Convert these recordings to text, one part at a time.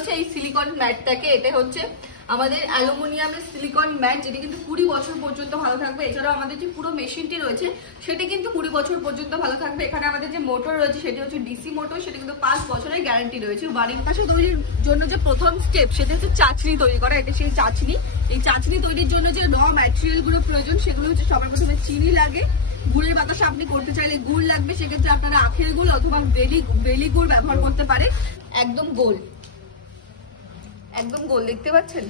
রয়েছে এই সিলিকন ম্যাটটাকে। এটা হচ্ছে আমাদের অ্যালুমিনিয়ামের সিলিকন ম্যাট, যেটা কিন্তু 20 বছর পর্যন্ত ভালো থাকবে। এছাড়াও আমাদের যে পুরো মেশিনটি রয়েছে সেটা কিন্তু 20 বছর পর্যন্ত ভালো থাকবে। এখানে আমাদের যে মোটর রয়েছে সেটা হচ্ছে ডিসি মোটর, সেটা কিন্তু 5 বছরের গ্যারান্টি রয়েছে। বাড়ির পাশে তৈরির জন্য যে প্রথম স্টেপ সেটা হচ্ছে চাচনি তৈরি করা। এটা সেই চাচনি। এই চাচনি তৈরির জন্য যে র ম্যাটেরিয়াল গুলো প্রয়োজন সেগুলো হচ্ছে সবার প্রথমে চিনি লাগে, গুড়ের বাতাসা আপনি করতে চাইলে গুড় লাগবে, সেক্ষেত্রে আপনারা আখের গুড় অথবা বেলি গুড় ব্যবহার করতে পারে। একদম গোল, একদম গোল দেখতে পাচ্ছেন,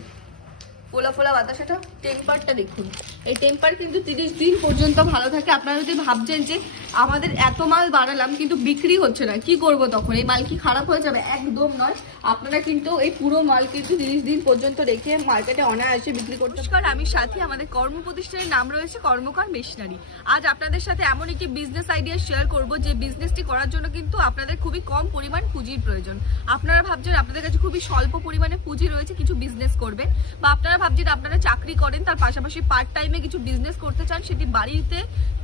ফোলা ফোলা বাতাসাটা। টেম্পারটা দেখুন, এই টেম্পার কিন্তু 30 দিন পর্যন্ত ভালো থাকে। আপনারা যদি ভাবছেন যে আমাদের এত মাল বাড়ালাম কিন্তু বিক্রি হচ্ছে না, কি করব তখন? এই মাল কি খারাপ হয়ে যাবে? একদম নয়, আপনারা কিন্তু এই পুরো মাল কিন্তু 30 দিন পর্যন্ত রেখে মার্কেটে অনায়াসে বিক্রি করতে পারেন। আমি সাথে আমাদের কর্ম প্রতিষ্ঠানের নাম রয়েছে কর্মকার মেশিনারি। আজ আপনাদের সাথে এমন একটি বিজনেস আইডিয়া শেয়ার করব যে বিজনেসটি করার জন্য কিন্তু আপনাদের খুবই কম পরিমাণ পুঁজির প্রয়োজন। আপনারা ভাবছেন আপনাদের কাছে খুবই স্বল্প পরিমাণে পুঁজি রয়েছে কিছু বিজনেস করবেন, বা আপনারা ভাবছেন আপনারা চাকরি করেন তার পাশাপাশি পার্ট টাইমে কিছু বিজনেস করতে চান, সেটি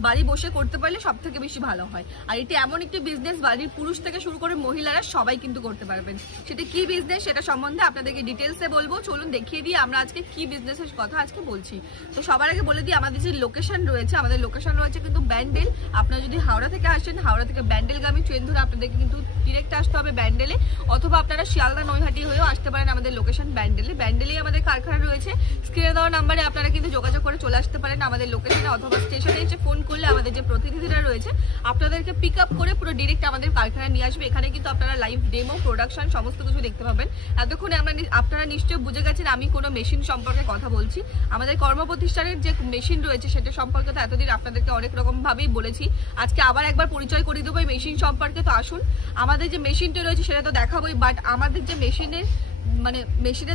বাড়ি বসে করতে পারলে সব থেকে বেশি ভালো হয়। আর এটি এমন একটি বিজনেস বাড়ির পুরুষ থেকে শুরু করে মহিলারা সবাই কিন্তু করতে পারবেন। সেটা কি বিজনেস সেটা সম্বন্ধে আপনাদেরকে ডিটেলসে বলবো। চলুন দেখিয়ে দিই আমরা আজকে কি বিজনেসের কথা আজকে বলছি। তো সবার আগে বলে দিই আমাদের যে লোকেশন রয়েছে, আমাদের লোকেশন রয়েছে কিন্তু ব্যান্ডেল। আপনারা যদি হাওড়া থেকে আসেন, হাওড়া থেকে ব্যান্ডেলগামী ট্রেন ধরে আপনাদেরকে কিন্তু ডিরেক্ট আসতে হবে ব্যান্ডেলে, অথবা আপনারা শিয়ালদা নৈহাটি হয়েও আসতে পারেন। আমাদের লোকেশন ব্যান্ডেলেই আমাদের কারখানা রয়েছে। স্ক্রিনে দেওয়া নাম্বারে আপনারা কিন্তু যোগাযোগ করে চলে আসতে পারেন আমাদের লোকেশনে, অথবা স্টেশনে এসে ফোন করলে আমাদের যে প্রতিনিধিরা রয়েছে আপনাদেরকে পিক আপ করে পুরো ডিরেক্ট আমাদের কারখানায় নিয়ে আসবে। এখানে কিন্তু আপনারা লাইভ ডেমো, প্রোডাকশন সমস্ত কিছু দেখতে পাবেন। এতক্ষণে আপনারা নিশ্চয়ই বুঝে গেছেন আমি কোনো মেশিন সম্পর্কে কথা বলছি। আমাদের কর্মপ্রতিষ্ঠানের যে মেশিন রয়েছে সেটা সম্পর্কে তো এতদিন আপনাদেরকে অনেক রকম ভাবেই বলেছি। আজকে আবার একবার পরিচয় করে দেবো এই মেশিন সম্পর্কে। তো আসুন, আমাদের যে মেশিনটা রয়েছে সেটা তো দেখাবোই, বাট আমাদের যে মেশিনের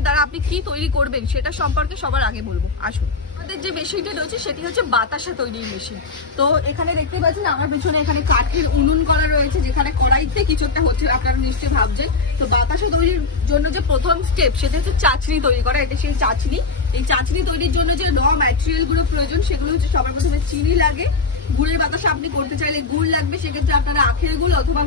দ্বারা আপনি কি তৈরি করবেন সেটা সম্পর্কে সবার আগে বলবো। আসুন, আমাদের যে মেশিনটা রয়েছে সেটি হচ্ছে বাতাসা তৈরির মেশিন। তো এখানে দেখতে পাচ্ছেন আমার পিছনে এখানে কাঠের উনুন করা রয়েছে, যেখানে কড়াইতে কিছু একটা হচ্ছে আপনারা নিশ্চয়ই ভাবছেন। তো বাতাসা তৈরির জন্য যে প্রথম স্টেপ সেটা হচ্ছে চাচনি তৈরি করা। এটা সেই চাচনি। এই চাচনি তৈরির জন্য যে র ম্যাটেরিয়াল গুলো প্রয়োজন সেগুলো হচ্ছে সবার প্রথমে চিনি লাগে, গুড়ের বাতাসা আপনি করতে চাইলে গুড় লাগবে, সেক্ষেত্রে আপনারা আখের গুড় অথবা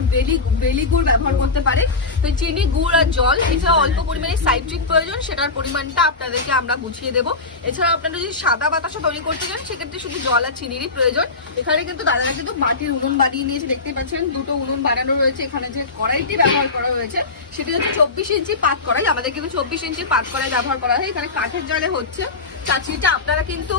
বেলি গুড় ব্যবহার করতে পারেন। তো চিনি, গুড় আর জল, এছাড়া অল্প পরিমাণে সাইট্রিক প্রয়োজন, সেটার পরিমাণটা আপনাদেরকে আমরা বুঝিয়ে দেবো। এছাড়া আপনারা যদি সাদা বাতাসা তৈরি করতে চান সেক্ষেত্রে শুধু জল আর চিনিরই প্রয়োজন। এখানে কিন্তু দাদারা কিন্তু মাটির উনুন বানিয়ে নিয়েছে, দেখতে পাচ্ছেন দুটো উনুন বানানো রয়েছে। এখানে যে কড়াইটি ব্যবহার করা হয়েছে সেটি হচ্ছে 24 ইঞ্চি পাত কড়াই। আমাদের কিন্তু 24 ইঞ্চি পাত কড়াই ব্যবহার করা হয়। এখানে কাঠের জলে হচ্ছে চাচনিটা। আপনারা কিন্তু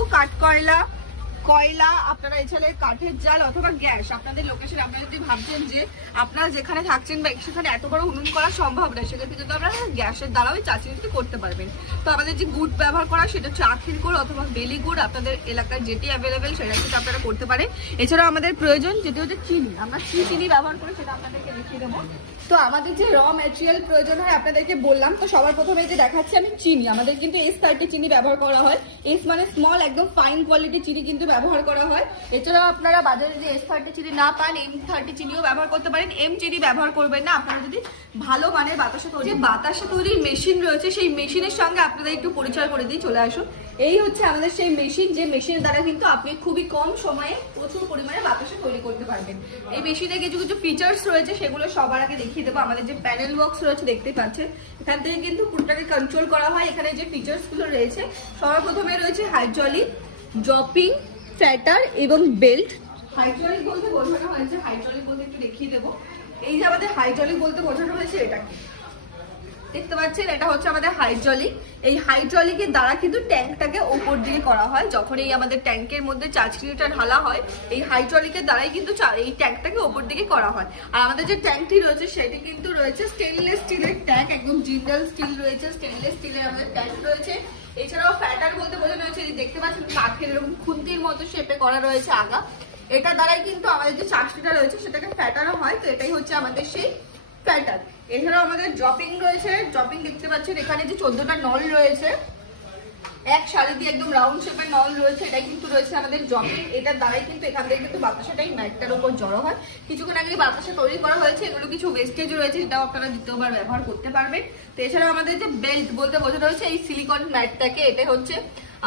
কয়লা আপনারা এছাড়া কাঠের জাল অথবা গ্যাস, আপনাদের লোকেশন আপনারা যদি ভাবছেন যে আপনারা যেখানে থাকছেন বা সেখানে এত বড় উনুন করা সম্ভব নয়, সেক্ষেত্রে কিন্তু আপনারা গ্যাসের দ্বারাও চাচনিটি করতে পারবেন। তো আমাদের যে গুড় ব্যবহার করা সেটা হচ্ছে আখের গুড় অথবা বেলি গুড়, আপনাদের এলাকায় যেটি অ্যাভেলেবেল সেটা কিন্তু আপনারা করতে পারেন। এছাড়াও আমাদের প্রয়োজন যেটি হচ্ছে চিনি। আমরা কি চিনি ব্যবহার করি সেটা আপনাদেরকে দেখিয়ে দেবো। তো আমাদের যে র ম্যাটেরিয়াল প্রয়োজন হয় আপনাদেরকে বললাম। তো সবার প্রথমে যে দেখাচ্ছি আমি চিনি, আমাদের কিন্তু S30 চিনি ব্যবহার করা হয়। এস মানে স্মল, একদম ফাইন কোয়ালিটি চিনি কিন্তু ব্যবহার করা হয়। এছাড়াও আপনারা বাজারে যে S30 চিনি না পান, M30 চিনিও ব্যবহার করতে পারেন। এম চিনি ব্যবহার করবেন না আপনারা যদি ভালো মানের বাতাসা তৈরির মেশিন রয়েছে সেই মেশিনের সঙ্গে আপনাদের একটু পরিচয় করে দিই, চলে আসুন। এই হচ্ছে আমাদের সেই মেশিন, যে মেশিনের দ্বারা কিন্তু আপনি খুবই কম সময়ে প্রচুর পরিমাণে বাতাসা তৈরি করতে পারবেন। এই মেশিনে কিছু কিছু ফিচার্স রয়েছে সেগুলো সবার আগে দেখিয়ে দেবো। আমাদের যে প্যানেল বক্স রয়েছে দেখতে পাচ্ছেন, এখান থেকে কিন্তু পুরোটাকে কন্ট্রোল করা হয়। এখানে যে ফিচার্স গুলো রয়েছে সবার প্রথমে রয়েছে হাইড্রোলিক, ড্রপিং, ফ্যাটার এবং বেল্ট। হাইড্রোলিক বলতে বোঝানো হয়েছে, হাইড্রোলিক বলতে একটু দেখিয়ে দেবো। এই যে আমাদের হাইড্রোলিক বলতে বোঝানো হয়েছে এটাকে দেখতে পাচ্ছেন, এটা হচ্ছে আমাদের হাইড্রোলিক। এই হাইড্রোলিকের দ্বারা কিন্তু ট্যাঙ্কটাকে উপর দিকে করা হয়। যখন এই আমাদের ট্যাঙ্কের মধ্যে চাচনিটা ঢালা হয় এই হাইড্রোলিকের দ্বারাই কিন্তু এই ট্যাঙ্কটাকে উপর দিকে করা হয়। আর আমাদের যে ট্যাঙ্কটি রয়েছে সেটি কিন্তু রয়েছে স্টেনলেস স্টিলের ট্যাঙ্ক, একদম জিন্দাল স্টিল রয়েছে, স্টেনলেস স্টিলের আমাদের ট্যাঙ্ক রয়েছে। এছাড়াও ফ্যাটার বলতে বোঝানো হয়েছে, দেখতে পাচ্ছেন কাঠের এরকম খুন্তির মতো শেপে করা রয়েছে আগা। এটা দ্বারাই কিন্তু আমাদের যে চাচনিটা রয়েছে সেটাকে ফ্যাটানো হয়। তো এটাই হচ্ছে আমাদের সেই ফ্যাটার। এছাড়াও আমাদের ড্রপিং রয়েছে। ড্রপিং দেখতে পাচ্ছেন এখানে যে 14টা নল রয়েছে, এক সারি দিয়ে একদম রাউন্ড শেপের নল রয়েছে, এটাই কিন্তু রয়েছে আমাদের ড্রপিং। এটার দ্বারাই কিন্তু এখান থেকে কিন্তু বাতাসাটাই ম্যাটটার উপর জড়ো হয়। কিছুক্ষণ আগে বাতাসা তৈরি করা হয়েছে, এগুলো কিছু ওয়েস্টেজ রয়েছে যেটাও আপনারা দ্বিতীয়বার ব্যবহার করতে পারবেন। তো এছাড়াও আমাদের যে বেল্ট বলতে বোঝানো হয়েছে এই সিলিকন ম্যাটটাকে। এটা হচ্ছে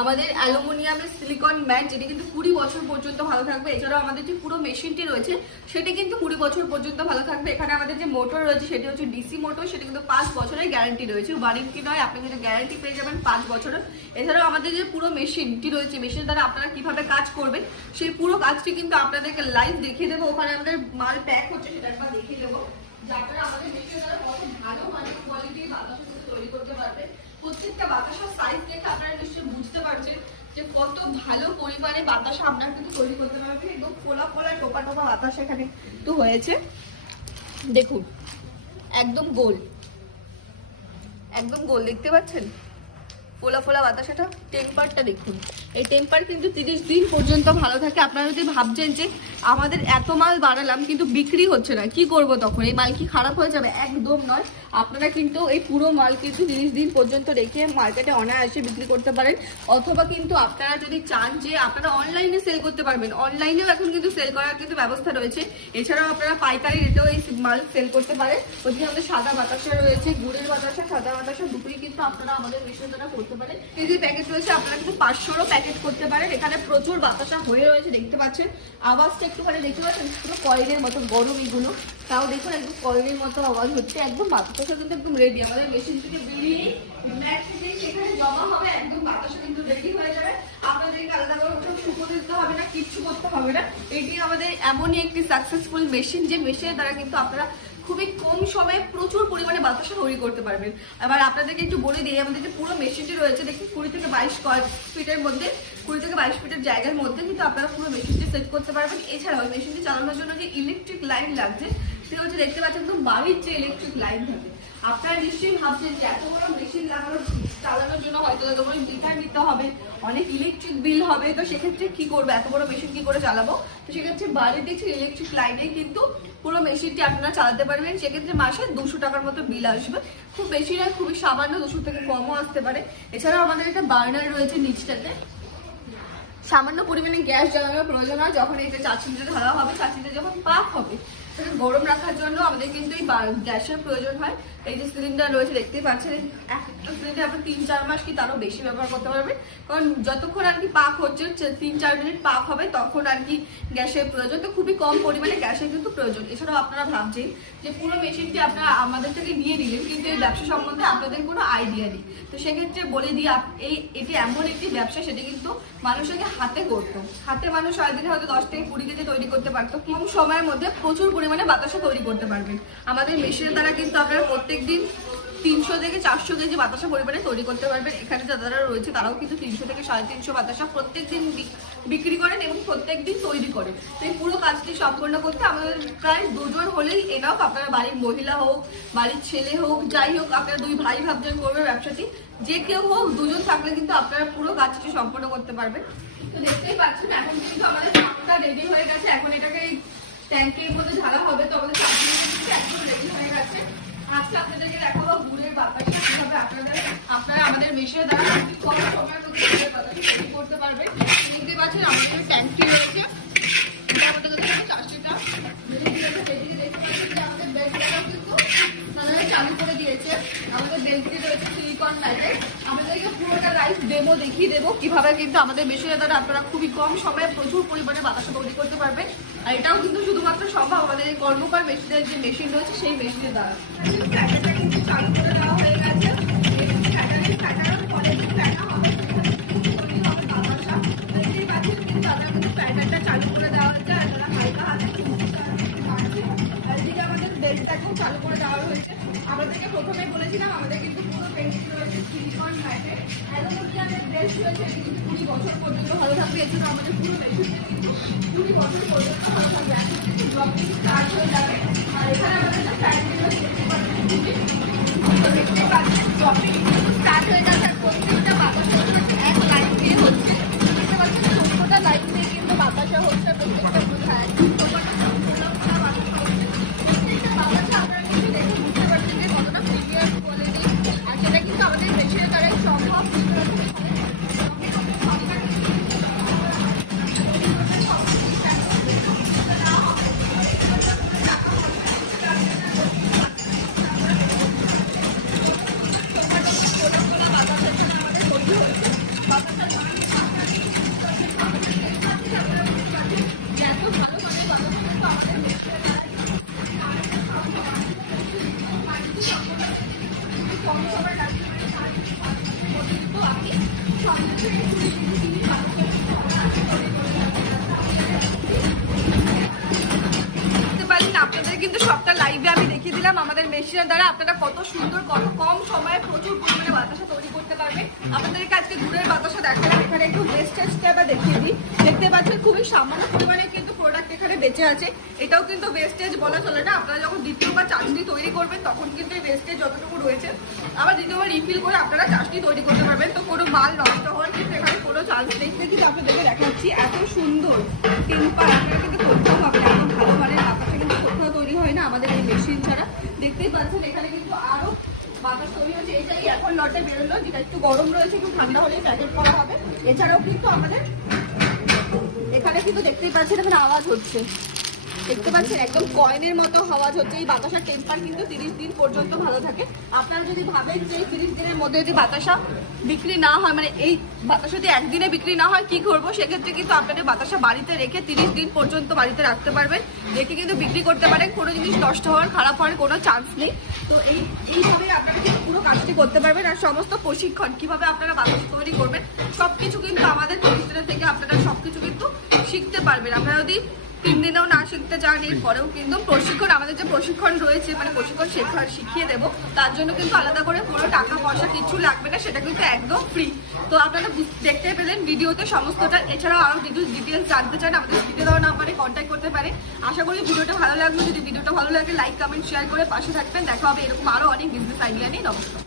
আমাদের অ্যালুমিনিয়ামের সিলিকন ম্যাট, যেটি কিন্তু 20 বছর পর্যন্ত ভালো থাকবে। এছাড়াও আমাদের যে পুরো মেশিনটি রয়েছে সেটি কিন্তু 20 বছর পর্যন্ত ভালো থাকবে। এখানে আমাদের যে মোটর রয়েছে সেটি হচ্ছে ডিসি মোটর, সেটি কিন্তু 5 বছরের গ্যারান্টি রয়েছে, ওয়ারেন্টি নয়, আপনি কিন্তু গ্যারান্টি পেয়ে যাবেন 5 বছরের। এছাড়াও আমাদের যে পুরো মেশিনটি রয়েছে, মেশিন দ্বারা আপনারা কিভাবে কাজ করবেন সেই পুরো কাজটি কিন্তু আপনাদেরকে লাইভ দেখিয়ে দেবো। ওখানে আমাদের মাল প্যাক হচ্ছে সেটা একবার দেখিয়ে দেবো, যে আপনারা আমাদের মেশিন দ্বারা কত ভালো মানের কোয়ালিটির বাতাসা তৈরি করতে পারবেন। প্রত্যেকটা বাতাসার সাইজ দেখে আপনারা নিশ্চয়ই বুঝতে পারছেন যে কত ভালো পরিমাণে বাতাসা আপনারা কিন্তু তৈরি করতে পারবেন। একদম ফোলা ফোলা টোপা টোপা বাতাসা এখানে তো হয়েছে, দেখুন একদম গোল, একদম গোল দেখতে পাচ্ছেন ফোলা ফোলা বাতাসাটা। টেম্পারটা দেখুন, এই টেম্পার কিন্তু 30 দিন পর্যন্ত ভালো থাকে। আপনারা যদি ভাবছেন যে আমাদের এত মাল বাড়ালাম কিন্তু বিক্রি হচ্ছে না, কি করব তখন, এই মাল কি খারাপ হয়ে যাবে? একদম নয়, আপনারা কিন্তু এই পুরো মাল কিন্তু 30 দিন পর্যন্ত রেখে মার্কেটে অনায়াসে বিক্রি করতে পারেন। অথবা কিন্তু আপনারা যদি চান যে আপনারা অনলাইনে সেল করতে পারবেন, অনলাইনেও এখন কিন্তু সেল করার কিন্তু ব্যবস্থা রয়েছে। এছাড়াও আপনারা পাইকারি রেটেও এই মাল সেল করতে পারেন। ওদিকে আমাদের সাদা বাতাসা রয়েছে, গুড়ের বাতাসা, সাদা বাতাসা দুটোই কিন্তু আপনারা আমাদের মেশিন দ্বারা করতে পারেন। এই যে প্যাকেট রয়েছে আপনারা কিন্তু 500রও প্যাকেট করতে পারেন। এখানে প্রচুর বাতাসা হয়ে রয়েছে, দেখতে পাচ্ছেন আওয়াজটা একটুখানি দেখতে পাচ্ছেন, পুরো কয়েলের মতো গরম এগুলো, তাও দেখুন একদম কয়েলের মতো আওয়াজ হচ্ছে। একদম বাতাসা কিন্তু একদম রেডি, আমাদের মেশিন থেকে বেরিয়ে ম্যাট থেকে সেখানে জমা হবে, একদম বাতাসা কিন্তু রেডি হয়ে যাবে। আপনাদেরকে আলাদা করে শুকোতে দিতে হবে না, কিচ্ছু করতে হবে না। এটি আমাদের এমনই একটি সাকসেসফুল মেশিন, যে মেশিনের দ্বারা কিন্তু আপনারা খুবই কম সময়ে প্রচুর পরিমাণে বাতাসা তৈরি করতে পারবেন। এবার আপনাদেরকে একটু বলে দিই, আমাদের যে পুরো মেশিনটি রয়েছে দেখুন 20 থেকে 22 ফিটের মধ্যে, 20 থেকে 22 ফিটের জায়গার মধ্যে কিন্তু আপনারা পুরো মেশিনটি সেট করতে পারবেন। এছাড়াও ওই মেশিনটি চালানোর জন্য যে ইলেকট্রিক লাইন লাগছে সেটা হচ্ছে দেখতে পাচ্ছেন একদম বাড়ির যে ইলেকট্রিক লাইন থাকে। আপনারা নিশ্চয়ই ভাবছেন যে এত বড় মেশিন চালানোর জন্য হয়তো তোমার মিটার নিতে হবে, অনেক ইলেকট্রিক বিল হবে, তো সেক্ষেত্রে কি করবো, এত বড় মেশিন কি করে চালাবো? তো সেক্ষেত্রে বাড়িতে ইলেকট্রিক লাইনে কিন্তু পুরো মেশিনটি আপনারা চালাতে পারবেন। সেক্ষেত্রে মাসে 200 টাকার মতো বিল আসবে, খুব বেশি নয়, খুবই সামান্য, 200 থেকে কমও আসতে পারে। এছাড়াও আমাদের একটা বার্নার রয়েছে নিচটাতে, সামান্য পরিমাণে গ্যাস জ্বালানোর প্রয়োজন হয়। যখন এটা চাচিতে ধরা হবে, চাচিতে যখন পাক হবে গরম রাখার জন্য আমাদের কিন্তু এই গ্যাসের প্রয়োজন হয়। এই যে সিলিন্ডার রয়েছে দেখতেই পাচ্ছেন, একটা সিলিন্ডার আপনি 3-4 মাস কি তারও বেশি ব্যবহার করতে পারবেন, কারণ যতক্ষণ আর কি পাক হচ্ছে 3-4 মিনিট পাক হবে তখন আর কি গ্যাসের প্রয়োজন, তো খুবই কম পরিমাণে গ্যাসের কিন্তু প্রয়োজন। এছাড়াও আপনারা ভাবছেন যে পুরো মেশিনটি আপনারা আমাদের থেকে নিয়ে নিলেন কিন্তু এই ব্যবসা সম্বন্ধে আপনাদের কোনো আইডিয়া নেই, তো সেক্ষেত্রে বলে দিই এটি এমন একটি ব্যবসা সেটি কিন্তু মানুষকে হাতে করতো, হাতে মানুষ সারাদিনে হয়তো 10 থেকে 20 কেজি তৈরি করতে পারতো, কম সময়ের মধ্যে প্রচুর পরিমাণে বাতাসা তৈরি করতে পারবেন। আমাদের মেশিনের দ্বারা কিন্তু আপনারা প্রত্যেকদিন 300 থেকে 400 কেজি বাতাসা পরিমাণে তৈরি করতে পারবেন। এখানে যারা রয়েছে তারাও কিন্তু 300 থেকে 350 বাতাসা প্রত্যেকদিন বিক্রি করেন এবং প্রত্যেকদিন তৈরি করেন। তো এই পুরো কাজটি সম্পন্ন করতে আমাদের প্রায় 2 জন হলেই এনাফ। আপনারা বাড়ির মহিলা হোক, বাড়ির ছেলে হোক, যাই হোক, আপনারা 2 ভাই ভাবছেন করবে ব্যবসাটি, যে কেউ হোক, 2 জন থাকলে কিন্তু আপনারা পুরো কাজটি সম্পন্ন করতে পারবেন। তো দেখতেই পাচ্ছেন এখন কিন্তু আমাদের চাপটা রেডি হয়ে গেছে, এখন এটাকে ট্যাঙ্কের মধ্যে ঢালা হবে। তো আমাদের চাকরি একদম রেডি হয়ে গেছে। আজকে আপনাদেরকে দেখাবো গুড়ের বাতাসা কিভাবে আপনারা আমাদের মেশিনের দ্বারা কম সময়ের মধ্যে গুড়ের বাতাসা তৈরি করতে পারবেন। দেখতে পাচ্ছেন আমাদের ট্যাঙ্কি রয়েছে, আমাদের কাছে 400টা দেখতে পাচ্ছেন যে আমাদের বেলটাও কিন্তু তারা চালু করে দিয়েছে। আমাদের বেলটি রয়েছে সিলিকন ম্যাটের। আমাদেরকে পুরোটা লাইভ ডেমো দেখিয়ে দেবো কিভাবে কিন্তু আমাদের মেশিনের দ্বারা আপনারা খুবই কম সময়ে প্রচুর পরিমাণে বাতাসা তৈরি করতে পারবেন। আর এটাও কিন্তু শুধুমাত্র সম্ভব আমাদের এই কর্মকার মেশিনের যে মেশিন রয়েছে সেই মেশিনের দ্বারা। ফ্যাটারটা কিন্তু চালু করে দেওয়া হয়ে গেছে, ফ্যাটারের পরে যে ফ্যাটা হবে বাতাসা দেখতেই পাচ্ছেন কিন্তু আমরা কিন্তু ফ্যাটারটা চালু করে দেওয়া হয়েছে। আর যারা হালকা হাতে এদিকে আমাদের বেল্টটাকেও চালু করে দেওয়া হয়েছে। আমাদেরকে প্রথমে বলেছিলাম আমাদের কিন্তু পুরো পেন্টিং রয়েছে সিলিকন ম্যাটে, অ্যালুমিনিয়ামের বেল্ট রয়েছে, কিন্তু 20 বছর পর্যন্ত ভালো থাকবে। এছাড়া আমাদের পুরো মেশিনটা কিন্তু 20 বছর পর্যন্ত ভালো থাকবে। এখন কিন্তু ড্রপিং স্টার্ট হয়ে যাবে। আর এখানে আমাদের যে ফ্যানটি রয়েছে দেখতে পাচ্ছেন ড্রপিং স্টার্ট হয়ে যাচ্ছে। আর প্রত্যেকটা বাতাসা এক লাইন দিয়ে হচ্ছে, দেখতে পাচ্ছেন প্রত্যেকটা লাইন দিয়ে কিন্তু বাতাসা হচ্ছে। প্রত্যেকটা বোঝায় আপনাদের কিন্তু সবটা লাইভে আমি দেখিয়ে দিলাম আমাদের মেশিনের দ্বারা আপনারা কত সুন্দর কত কম সময়ে প্রচুর পরিমাণে বাতাসা তৈরি করতে পারবেন। আপনাদেরকে আজকে গুড়ের বাতাসা দেখালাম, এখানে একটু ওয়েস্টেজটা আবার দেখিয়ে দিই। দেখতে পাচ্ছেন খুবই সামান্য পরিমাণে কিন্তু প্রোডাক্ট এখানে বেঁচে আছে, এটাও কিন্তু ওয়েস্টেজ বলা চলে না। আপনারা যখন দ্বিতীয়বার চাটনি তৈরি করবেন তখন কিন্তু এই ওয়েস্টেজ যতটুকু রয়েছে আবার দ্বিতীয়বার রিফিল করে আপনারা চাটনি তৈরি করতে পারবেন। তো কোনো মাল নষ্ট হওয়ার কিন্তু এখানে কোনো চান্স নেই। কিন্তু আপনাদেরকে দেখাচ্ছি এত সুন্দর টেম্পার, আপনারা কিন্তু কোথাও পাবেন এত ভালো মানের বাতাসা কিন্তু কোথাও তৈরি হয় না আমাদের এই মেশিন ছাড়া। দেখতেই পাচ্ছেন এখানে কিন্তু আরো বাতাস তৈরি হচ্ছে, এটাই এখন লটে বেরোলো, যেটা একটু গরম রয়েছে, একটু ঠান্ডা হলেই প্যাকেট করা হবে। এছাড়াও কিন্তু আমাদের এখানে কিন্তু দেখতেই পাচ্ছেন এখানে আওয়াজ হচ্ছে, দেখতে পাচ্ছেন একদম কয়েনের মতো আওয়াজ হচ্ছে। এই বাতাসার টেম্পার কিন্তু 30 দিন পর্যন্ত ভালো থাকে। আপনারা যদি ভাবেন যে 30 দিনের মধ্যে যদি বাতাসা বিক্রি না হয়, মানে এই বাতাসা যদি একদিনে বিক্রি না হয় কি করবো, সেক্ষেত্রে কিন্তু আপনাদের বাতাসা বাড়িতে রেখে 30 দিন পর্যন্ত বাড়িতে রাখতে পারবেন, রেখে কিন্তু বিক্রি করতে পারেন। কোনো জিনিস নষ্ট হওয়ার খারাপ হওয়ার কোনো চান্স নেই। তো এইভাবে আপনারা কিন্তু পুরো কাজটি করতে পারবেন। আর সমস্ত প্রশিক্ষণ কিভাবে আপনারা বাতাসা তৈরি করবেন সবকিছু কিন্তু আমাদের প্রতিষ্ঠান থেকে আপনারা সবকিছু কিন্তু শিখতে পারবেন। আপনারা যদি 3 দিনেও না শিখতে চান, এরপরেও কিন্তু প্রশিক্ষণ, আমাদের যে প্রশিক্ষণ রয়েছে মানে প্রশিক্ষণ শিখিয়ে দেবো, তার জন্য কিন্তু আলাদা করে কোনো টাকা পয়সা কিছু লাগবে না, সেটা কিন্তু একদম ফ্রি। তো আপনারা দেখতে পেলেন ভিডিওতে সমস্তটা। এছাড়াও আরও ডিটেলস জানতে চান আমাদের ভিডিও দেওয়া নাম্বারে কন্ট্যাক্ট করতে পারে। আশা করি ভিডিওটা ভালো লাগলো। যদি ভিডিওটা ভালো লাগে লাইক কমেন্ট শেয়ার করে পাশে থাকবেন। দেখা হবে এরকম আরও অনেক বিজনেস আইডিয়া নিয়ে। নমস্কার।